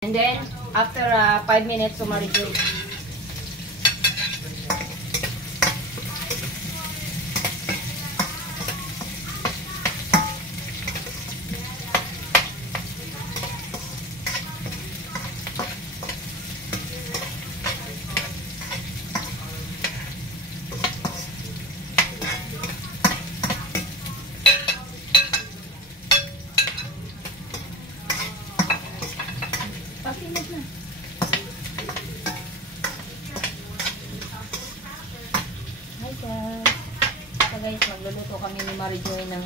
And then, after 5 minutes, sumarijay. Pasinag na. Hi guys. So guys, magluluto kami ni Marijoy ng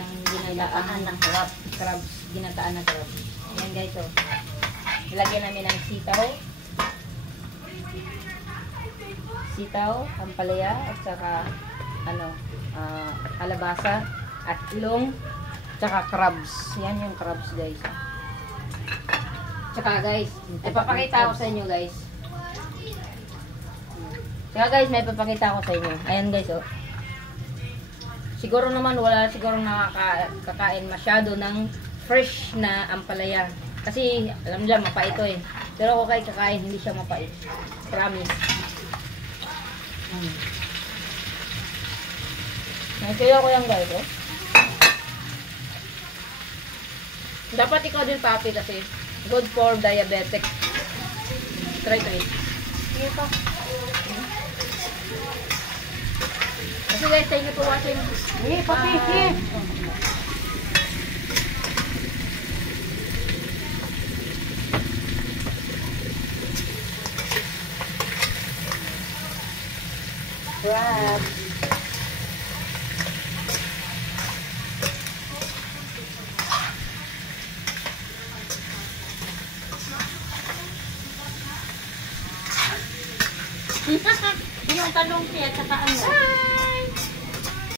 ng ginataan ng crabs, ginataan ng crabs. Ayan guys, oh. Ilagyan namin ng sitaw, ampalaya, at saka kalabasa, at ilong, tsaka crabs. Yan yung crabs guys. Tsaka guys, ipapakita ko sa inyo guys. Tsaka guys, may ipapakita ko sa inyo. Ayan guys, oh. Siguro naman wala siguro nakakain masyado ng fresh na ampalaya. Kasi alam nila mapait ito eh. Pero ako kahit kakain, hindi siya mapait. Promise. Nakuya ko yan guys, oh. Dapat ikaw din papi kasi good for diabetic. Try. Sige pa. Kasi guys, thank you for watching. Hey, papi, here. Crab. Yung talong siya, tsaka ano.